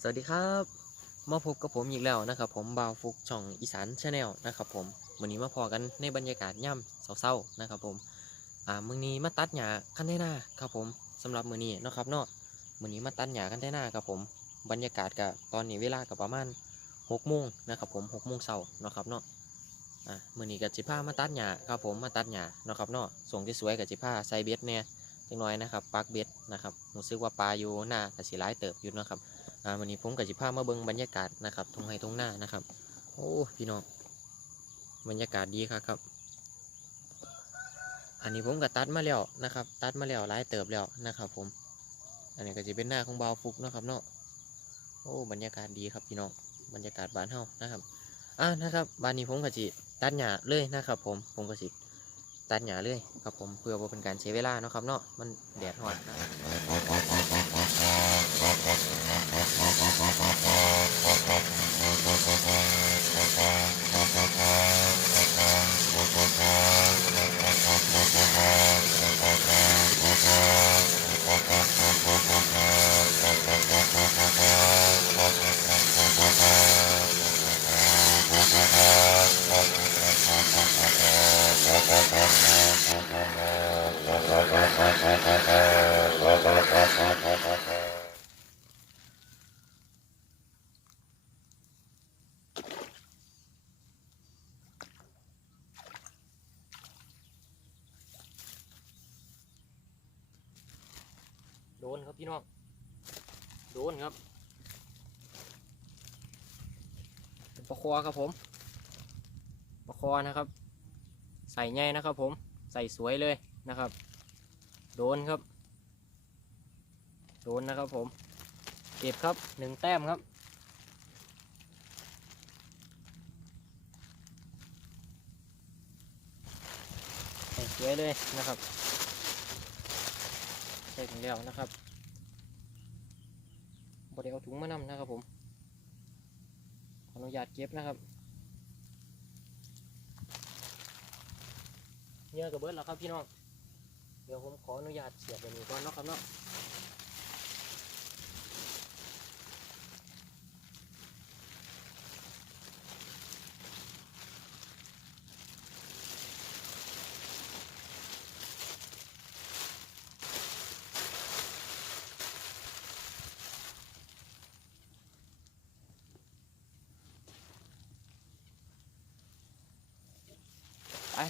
สวัสดีครับมาพบกับผมอีกแล้วนะครับ ผมบาวฟุกช่องอีสานชาแนลนะครับผมวันนี้มาพอกันในบรรยากาศย่ำเศร้าๆนะครับผมอ่ามือนี้มาตัดหญ้าคันได้หน้าครับผมสำหรับมือนี้นะครับเนาะมือนี้มาตัดหญ้าคันได้หน้าครับผมบรรยากาศกับตอนนี้เวลากับประมาณ6โมงนะครับผม6โมงเช้านะครับเนาะอ่ามือนี้กับจิพามาตัดหญ้าครับผมมาตัดหญ้านะครับเนาะส่งที่สวยกับจิพาใส่เบ็ดเนี่ยจังน้อยนะครับปักเบ็ดนะครับรู้สึกว่าปลาอยู่หน้ากับสีร้ายเติบอยู่นะครับ วันนี้ผมกับจิพามาเบิ่งบรรยากาศนะครับทงไห้ทงหน้านะครับ โอ้พี่น้องบรรยากาศดีครับครับ อันนี้ผมก็ตัดมาแล้วนะครับ ตัดมาแล้วหลายเติบแล้วนะครับ ผม อันนี้ก็จะเป็นหน้าของบาวฟุกนะครับเนาะโอ้บรรยากาศดีครับพี่น้องบรรยากาศบ้านเฮานะครับอ่านะครับบ้านนี้ผมก็จิตัดหญ้าเลยนะครับ ผมผมก็สิตัดหญ้าเลยครับผมเพื่อว่าเป็นการเสียเวลาเนาะครับเนาะมันแดดร้อนนะ ครับ โดนครับพี่น้อง โดนครับ เปลาคอครับผมปลาคอนะครับ ใส่ใหญ่นะครับ ผมใส่สวยเลยนะครับ โดนครับ โดนนะครับผม เก็บครับหนึ่งแต้มครับใส่สวยเลยนะครับใส่ถุงแล้วนะครับบไดเอาถุงมานำนะครับผม ออนุญาตเก็บนะครับเนื้อกับเบิร์ดแล้วครับพี่น้อง เดี๋ยวผมขออนุญาตเสียบแบบนี้ก่อนเนาะครับเนาะ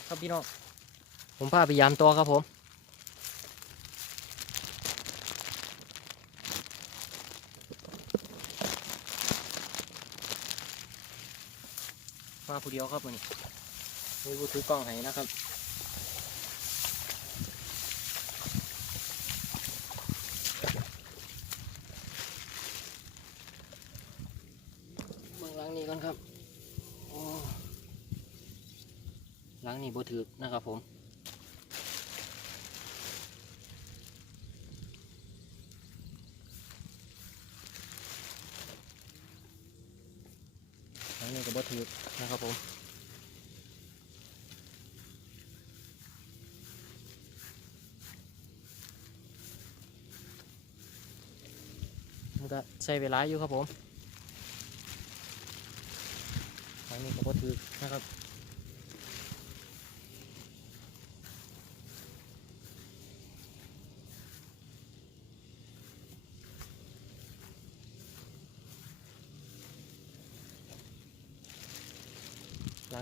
ครับพี่น้องผมพาไปยามตัวครับผมมาผู้เดียวครับมันมีผู้ถือกล้องให้นะครับ เบื้องหลังนี้ก่อนครับโอ้ หลังนี่บ่ถือนะครับผมหลังนี่ก็บ่ถือนะครับผมมันก็ใช้เวลาอยู่ครับผมหลังนี้ก็บ่ถือนะครับ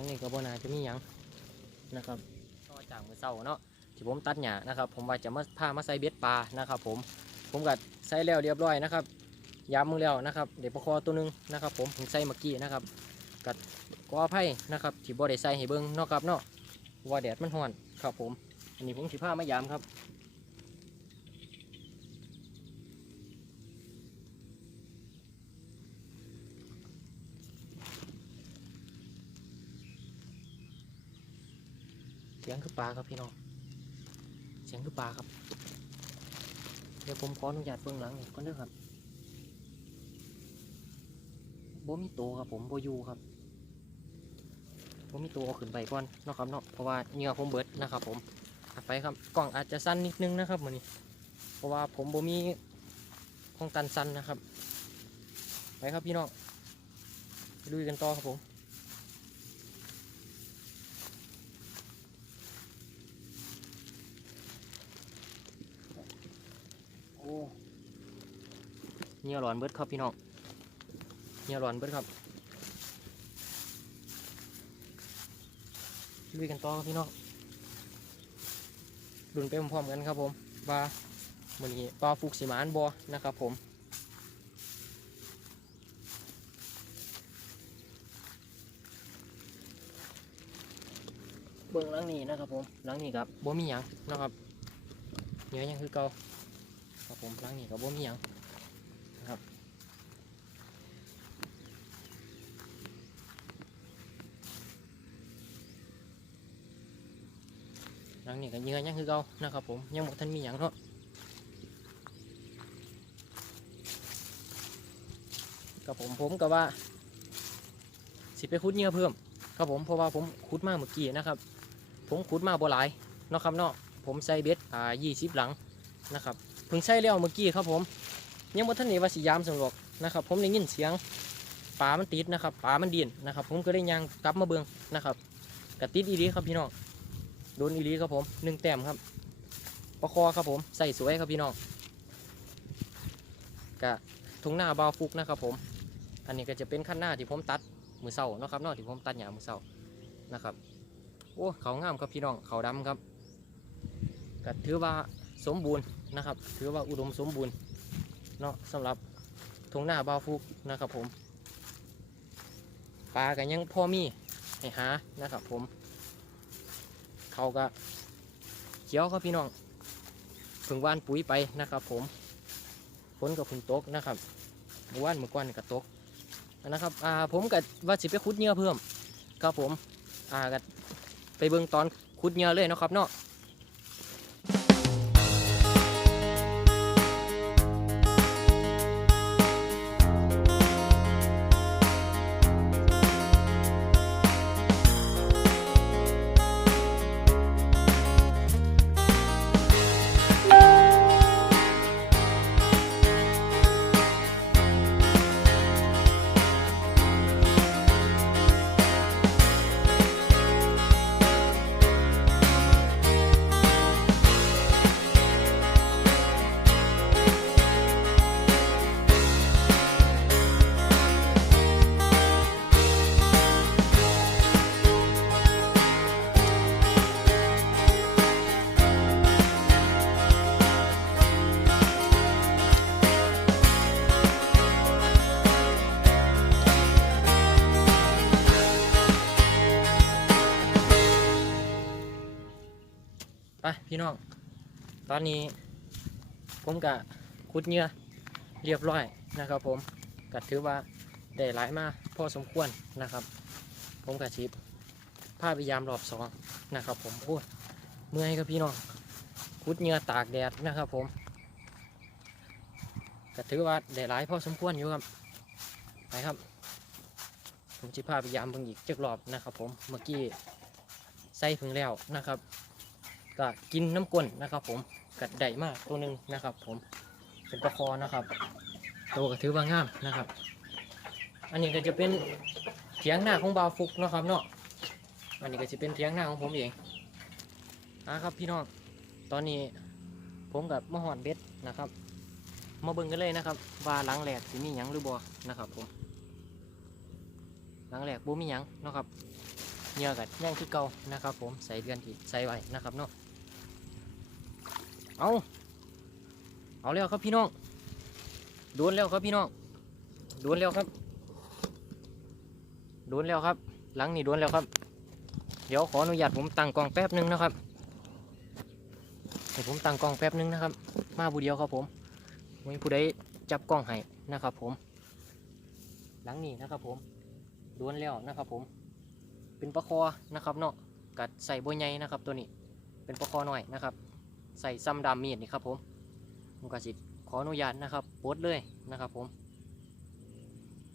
งนี้ก็บ่น่าจะมีหยังนะครับต่อจากมือเศร้าเนาะที่ผมตัดหญ้านะครับ ผมว่าจะมาพามาใส่เบ็ดปลานะครับ ผมผมก็ใส่แล้วเรียบร้อยนะครับยามมือแล้วนะครับเดี๋ยวปลาคอตัวหนึงนะครับผมผมใส่เมื่อกี้นะครับกัดกอไผ่นะครับที่บ่ได้ใส่ให้เบิ่งนาะครับเนาะเพราว่าแดดมันร้อนครับผม อันนี้ผมสิพามายามครับ เสียงคือปลาครับพี่น้อง เสียงคือปลาครับ เดี๋ยวผมขออนุญาตเบื้องหลังก่อนเด้อครับบ่มีตัวครับผมโบยู่ครับบ่มีตัวเอาขึ้นไปก่อนนะครับเนาะเพราะว่าเหงื่อผมเบิดนะครับผมไปครับกล่องอาจจะสั้นนิดนึงนะครับมือนี้เพราะว่าผมบ่มีของกันสั้นนะครับ ไปครับพี่น้องลุยกันต่อครับผม เหงี่ยหลอนเบิดครับพี่น้องเหงี่ยหลอนเบิดครับลุยกันต่อครับพี่น้องดุนไปพร้อมๆกันครับผมว่ามือนี้ปลาฟุกสีมานบอนะครับผมเบื้องหลังนี้นะครับผมหลังนี้กับบ่มีหยังนะครับเหนือยังคือเก่าครับผมหลังนี้กับบ่มีหยังนะครับ หลังนี้กับเหนือยังคือเก่านะครับผมยังบ่ทันมีหยังเนาะกับผมผมกับว่าสิไปขุดเหงื่อเพิ่มครับผมเพราะว่าผมขุดมาเมื่อกี้นะครับ ผมขุดมาบ่หลายเนาะครับเนาะผมใส่เบ็ดอ่า20หลังนะครับเพิ่งใส่แล้วเมื่อกี้ครับผม ยังบ่ทันได้ว่าสิยามสำหรับนะครับ ผมได้ยินเสียงปลามันติดนะครับปลามันดินนะครับ ผมก็ได้ย่างกลับมาเบิ่งนะครับกระติดอีหลีครับพี่น้อง โดนอีลีครับผมหนึ่งแต้มครับปลาคอครับผมใส่สวยครับพี่น้องกะทุงหน้าบาวฟุกนะครับผม อันนี้ก็จะเป็นขั้นหน้าที่ผมตัดมือเสานะครับเนาะที่ผมตัดหญ้ามือเสานะครับโอ้เขางามครับพี่น้องเขาดำครับก็ถือว่าสมบูรณ์นะครับ ถือว่าอุดมสมบูรณ์เนาะสำหรับทงหน้าบาวฟุกนะครับผมปลากันยังพ่อมีให้หานะครับผม เขาก็เขียวครับพี่น้องเพึ่งว่านปุ๋ยไปนะครับผมฝนกับพึ่งตกนะครับเมื่อวานเมื่อก่อนก็ตกนะครับอ่าผมกับว่าสิไปขุดเนื้อเพิ่มครับผมอ่าก็ไปเบิ่งตอนขุดเนื้อเลยนะครับเนาะ ไปพี่น้อง ตอนนี้ ผมกะขุดเหงื่อเรียบร้อยนะครับ ผมก็ถือว่าได้หลายมากพอสมควรนะครับ ผมกะชิบผ้าพยายามรอบสองนะครับ ผมโอ้เมื่อยครับพี่น้องขุดเหงื่อตากแดดนะครับ ผมก็ถือว่าได้หลายพอสมควรอยู่ครับไปครับ ผมจะพาพยายามเบิ่งอีกจักรอบนะครับ ผมเมื่อกี้ใส่ผึ่งแล้วนะครับ ก็กินน้ำก้นนะครับผมกัดใหญ่มากตัวหนึ่งนะครับ ผมเป็นปลาคอนะครับตัวก็ถือว่างามนะครับ อันนี้ก็จะเป็นเถียงหน้าของบาวฟุกนะครับเนาะอันนี้ก็จะเป็นเถียงหน้าของผมเองนะครับพี่น้องตอนนี้ผมกับมะฮอนเบ็ดนะครับ มาเบิ่งกันเลยนะครับ ว่าหลังแหลกสิมีหยังหรือบ่นะครับผมหลังแหลกบ่มีหยังนะครับ เหงื่อกัดย่างคือเก่านะครับผมใส่เดือนที่ใส่ไว้นะครับเนาะเอาเอาแล้วครับพี่น้องโดนแล้วครับพี่น้องโดนแล้วครับโดนแล้วครับ หลังนี่โดนแล้วครับ เดี๋ยวขออนุญาตผมตั้งกล้องแป๊บหนึงนะครับให้ผมตั้งกล้องแป๊บหนึงนะครับ มาผู้เดียวครับผมไม่มีผู้ใดจับกล้องให้นะครับผม หลังนี่นะครับผมโดนแล้วนะครับผม เป็นปลาคอนะครับเนาะกัดใส่บัวใหญ่นะครับ ตัวนี้เป็นปลาคอหน่อยนะครับ ใส่ซ้ำดำมีดนี่ครับผมผมกสิขออนุญาตนะครับโพสต์เลยนะครับผม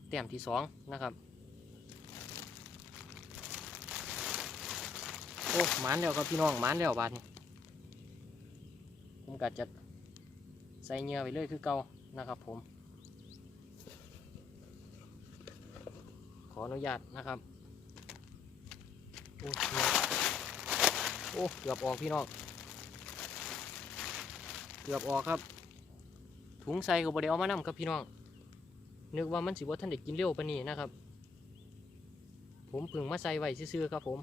แต้มที่สองนะครับโอ้หมานแล้วครับพี่น้องหมานแล้วบาดนี้ผมก็จะใส่เหงื่อไปเลยคือเก่านะครับผมขออนุญาตนะครับ โอ้เกือบโอ้เกือบออกพี่น้องเกือบออกครับ ถุงใส่กับบไดเอามานำครับพี่น้องนึกว่ามันสิว่าท่านเด็กกินเร็วปานนี้นะครับ ผมเพึ่งมาใส่ไว้ซื่อๆครับผม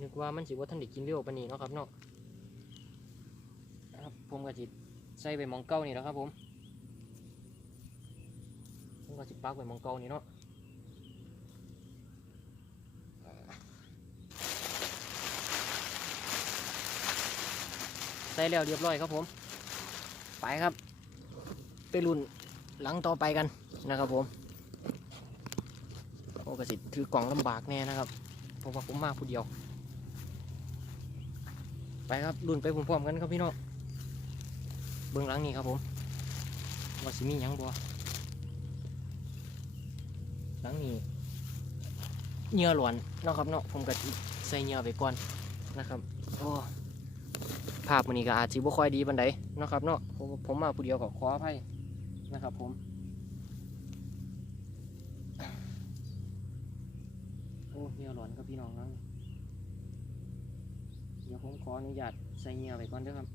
นึกว่ามันสิว่าท่านเด็กกินเร็วปานนี้เนาะครับเนาะครับผมก็จิใส่ไปมองเก้านี่แล้วครับผมผมก็สิปักไว้หมองเก้านี่เนาะ ใส่แล้วเรียบร้อยครับผม ไปครับ ไปรุ่นหลังต่อไปกันนะครับผม โอ้กระสิถือกล่องลำบากแน่นะครับเพราะว่าผมมาผู้เดียว ไปครับรุ่นไปพร้อมๆกันครับพี่น้องเบื้องหลังนี่ครับผมว่าสิมียังบ่หลังนี้เหงื่อหลวนเนาะครับเนาะผมก็สิใส่เหงื่อไปก่อนนะครับโอ้ ภาพมันนี้ก็อาจจะบ่ค่อยดีบันไดนะครับเนาะผมผมมาผู้เดียวก็ขออภัยนะครับผมโอ้เหงื่อหลวนครับพี่น้องนะเดี๋ยวผมขออนุญาตใส่เหงื่อไปก่อนเด้วยครับ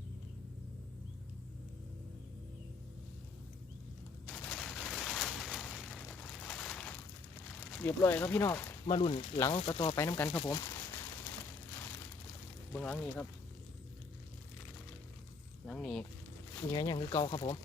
เรียบร้อยครับพี่น้องมาลุ่นหลังต่อไปน้ำกันครับผมเบื้องหลังนี้ครับ นังนี่เนื้อยังคือเก่าครับผม